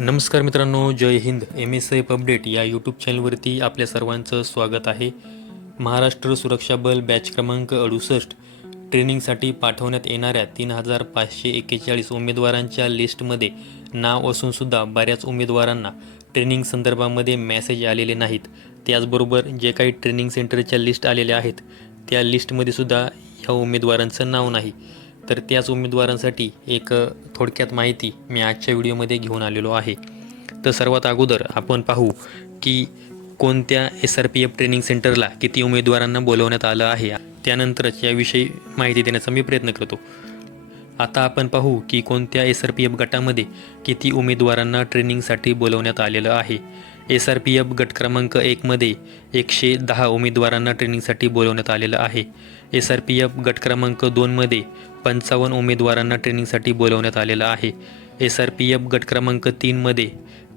नमस्कार मित्रांनो जय हिंद. एम एस एफ अपडेट या यूट्यूब चॅनलवरती आपल्या सर्वांचं स्वागत आहे. महाराष्ट्र सुरक्षा बल बॅच क्रमांक अडुसष्ट ट्रेनिंगसाठी पाठवण्यात येणाऱ्या तीन हजार पाचशे एक्केचाळीस उमेदवारांच्या लिस्टमध्ये नाव असूनसुद्धा बऱ्याच उमेदवारांना ट्रेनिंग संदर्भामध्ये मॅसेज आलेले नाहीत. त्याचबरोबर जे काही ट्रेनिंग सेंटरच्या लिस्ट आलेल्या आहेत त्या लिस्टमध्ये सुद्धा ह्या उमेदवारांचं नाव नाही. तर त्याच उमेदवारांसाठी एक थोडक्यात माहिती मी आजच्या व्हिडिओमध्ये घेऊन आलेलो आहे. तर सर्वात अगोदर आपण पाहू की कोणत्या S R P F training सेंटरला किती उमेदवारांना बोलवण्यात आलं आहे. त्यानंतरच याविषयी माहिती देण्याचा मी प्रयत्न करतो. आता आपण पाहू की कोणत्या एस आर पी एफ गटामध्ये किती उमेदवारांना ट्रेनिंगसाठी बोलवण्यात आलेलं आहे. एस आर पी एफ गट क्रमांक एकमध्ये एकशे दहा उमेदवारांना ट्रेनिंगसाठी बोलवण्यात आलेलं आहे. एस आर पी एफ गट क्रमांक दोनमध्ये पंचावन्न उमेदवारांना ट्रेनिंगसाठी बोलवण्यात आलेलं आहे. एस आर पी एफ गट क्रमांक तीनमध्ये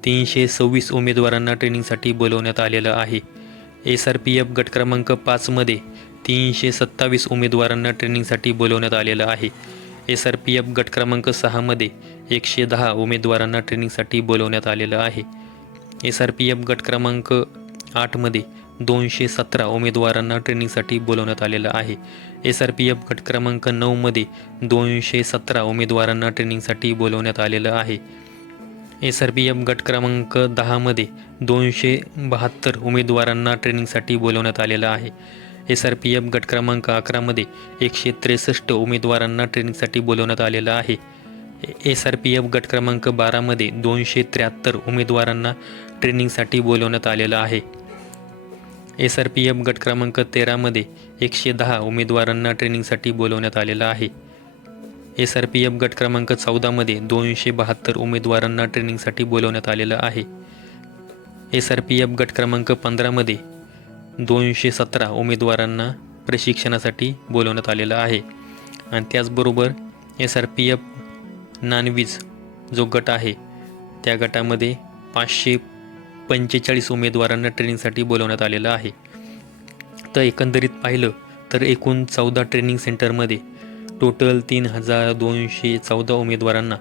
तीनशे सव्वीस उमेदवारांना ट्रेनिंगसाठी बोलवण्यात आलेलं आहे. एस आर पी एफ गट क्रमांक पाचमध्ये तीनशे सत्तावीस उमेदवारांना ट्रेनिंगसाठी बोलवण्यात आलेलं आहे. एस आर पी एफ गट क्रमांक सहामध्ये एकशे दहा उमेदवारांना ट्रेनिंगसाठी बोलवण्यात आलेलं आहे. एस आर पी एफ गट क्रमांक आठमध्ये दोनशे सतरा उमेदवारांना ट्रेनिंगसाठी बोलवण्यात आलेलं आहे. एस आर पी एफ गट क्रमांक नऊमध्ये दोनशे सतरा उमेदवारांना ट्रेनिंगसाठी बोलवण्यात आलेलं आहे. एस आर पी एफ गट क्रमांक दहामध्ये दोनशे बहात्तर उमेदवारांना ट्रेनिंगसाठी बोलवण्यात आलेलं आहे. एस आर पी एफ गट क्रमांक अकरामध्ये एकशे त्रेसष्ट उमेदवारांना ट्रेनिंगसाठी बोलवण्यात आलेलं आहे. एस आर पी एफ गट क्रमांक बारामध्ये दोनशे त्र्याहत्तर उमेदवारांना ट्रेनिंगसाठी बोलवण्यात आलेलं आहे. एस आर पी एफ गट क्रमांक तेरामध्ये एकशे दहा उमेदवारांना ट्रेनिंगसाठी बोलवण्यात आलेलं आहे. एस आर पी एफ गट क्रमांक चौदामध्ये दोनशे बहात्तर उमेदवारांना ट्रेनिंगसाठी बोलवण्यात आलेलं आहे. एस आर पी एफ गट क्रमांक पंधरामध्ये दोनशे सतरा उमेदवारांना प्रशिक्षणासाठी बोलवण्यात आलेलं आहे. आणि त्याचबरोबर S R P F Nanvij जो गट आहे त्या गटामध्ये पाचशे पंचेचाळीस उमेदवारांना ट्रेनिंगसाठी बोलवण्यात आलेलं आहे. तर एकंदरीत पाहिलं तर एकूण चौदा ट्रेनिंग सेंटरमध्ये टोटल तीन हजार दोनशे चौदा उमेदवारांना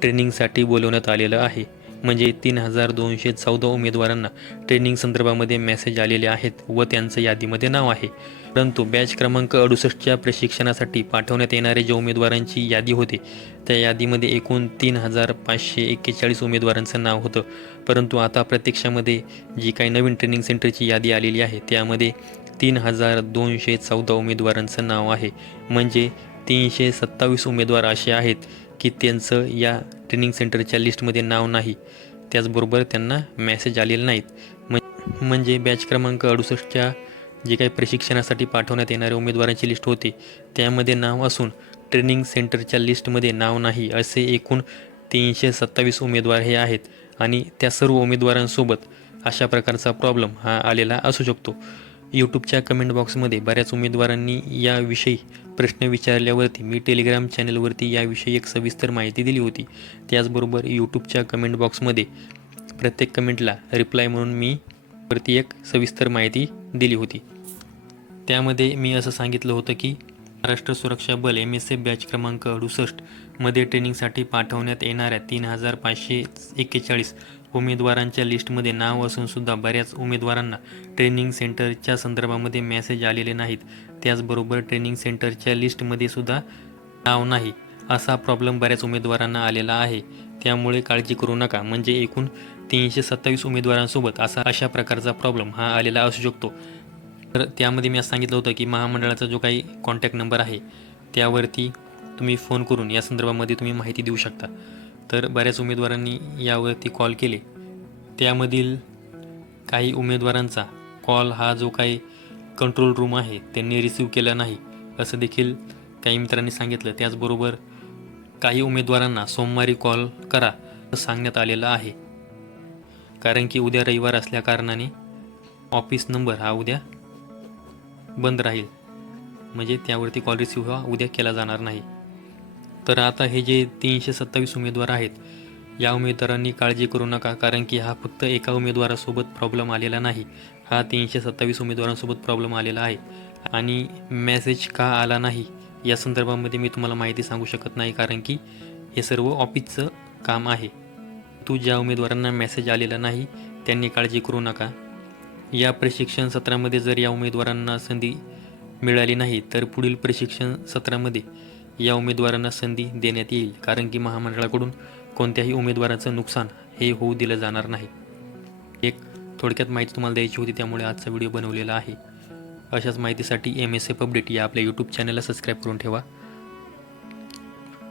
ट्रेनिंगसाठी बोलवण्यात आलेलं आहे. म्हणजे तीन हजार दोनशे चौदा उमेदवारांना ट्रेनिंग संदर्भामध्ये मेसेज आलेले आहेत व त्यांचं यादीमध्ये नाव आहे. परंतु बॅच क्रमांक अडुसष्टच्या प्रशिक्षणासाठी पाठवण्यात येणारे ज्या उमेदवारांची यादी होती त्या यादीमध्ये एकूण तीन हजार पाचशे एक्केचाळीस उमेदवारांचं नाव होतं. परंतु आता प्रत्यक्षामध्ये जी काही नवीन ट्रेनिंग सेंटरची यादी आलेली आहे त्यामध्ये तीन हजार दोनशे चौदा उमेदवारांचं नाव आहे. म्हणजे तीनशे सत्तावीस उमेदवार असे आहेत. की त्यांचं या ट्रेनिंग सेंटरच्या लिस्टमध्ये नाव नाही. त्याचबरोबर त्यांना मॅसेज आलेले नाहीत. म्हणजे बॅच क्रमांक अडुसष्टच्या जे काही प्रशिक्षणासाठी पाठवण्यात येणाऱ्या उमेदवारांची लिस्ट होती त्यामध्ये नाव असून ट्रेनिंग सेंटरच्या लिस्टमध्ये नाव नाही असे एकूण तीनशे सत्तावीस उमेदवार हे आहेत. आणि त्या सर्व उमेदवारांसोबत अशा प्रकारचा प्रॉब्लेम हा आलेला असू शकतो. यूट्यूबच्या कमेंट बॉक्समध्ये बऱ्याच उमेदवारांनी याविषयी प्रश्न विचारल्यावरती मी टेलिग्राम चॅनलवरती याविषयी एक सविस्तर माहिती दिली होती. त्याचबरोबर यूट्यूबच्या कमेंट बॉक्समध्ये प्रत्येक कमेंटला रिप्लाय म्हणून मी वरती एक सविस्तर माहिती दिली होती. त्यामध्ये मी असं सांगितलं होतं की महाराष्ट्र सुरक्षा बल एम एस एफ बॅच क्रमांक अडुसष्टमध्ये ट्रेनिंगसाठी पाठवण्यात येणाऱ्या तीन हजार पाचशे एक्केचाळीस उमेदवारांच्या लिस्टमध्ये नाव असूनसुद्धा बऱ्याच उमेदवारांना ट्रेनिंग सेंटरच्या संदर्भामध्ये मेसेज आलेले नाहीत. त्याचबरोबर ट्रेनिंग सेंटरच्या लिस्टमध्ये सुद्धा नाव नाही असा प्रॉब्लेम बऱ्याच उमेदवारांना आलेला आहे. त्यामुळे काळजी करू नका. म्हणजे एकूण तीनशे सत्तावीस उमेदवारांसोबत असा अशा प्रकारचा प्रॉब्लेम हा आलेला असू शकतो. तर त्यामध्ये मी असं सांगितलं होतं की महामंडळाचा जो काही कॉन्टॅक्ट नंबर आहे त्यावरती तुम्ही फोन करून या संदर्भामध्ये तुम्ही माहिती देऊ शकता. तर बऱ्याच उमेदवारांनी यावरती कॉल केले. त्यामधील काही उमेदवारांचा कॉल हा जो काही कंट्रोल रूम आहे त्यांनी रिसीव केला नाही असं देखील काही मित्रांनी सांगितलं. त्याचबरोबर काही उमेदवारांना सोमवारी कॉल करा असं सांगण्यात आलेलं आहे. कारण की उद्या रविवार असल्याकारणाने ऑफिस नंबर हा उद्या बंद राहील. म्हणजे त्यावरती कॉल रिसिव्ह हा उद्या केला जाणार नाही. तर आता हे जे तीनशे सत्तावीस उमेदवार आहेत या उमेदवारांनी काळजी करू नका कारण की हा फक्त एका उमेदवारासोबत प्रॉब्लेम आलेला नाही. हा तीनशे सत्तावीस उमेदवारांसोबत प्रॉब्लेम आलेला आहे. आणि मेसेज का आला नाही या संदर्भामध्ये मी तुम्हाला माहिती सांगू शकत नाही कारण की हे सर्व ऑफिसचं काम आहे. तू ज्या उमेदवारांना मेसेज आलेला नाही त्यांनी काळजी करू नका. या प्रशिक्षण सत्रामध्ये जर या उमेदवारांना संधी मिळाली नाही तर पुढील प्रशिक्षण सत्रामध्ये या उमेदवारांना संधी देण्यात येईल कारण की महामंडळाकडून कोणत्याही उमेदवाराचं नुकसान हे होऊ दिलं जाणार नाही. एक थोडक्यात माहिती तुम्हाला द्यायची होती त्यामुळे आजचा व्हिडिओ बनवलेला आहे. अशाच माहितीसाठी एम एस एफ अपडेट या आपल्या यूट्यूब चॅनलला सबस्क्राईब करून ठेवा.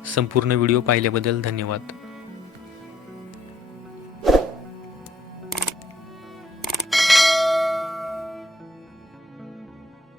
संपूर्ण व्हिडिओ पाहिल्याबद्दल धन्यवाद.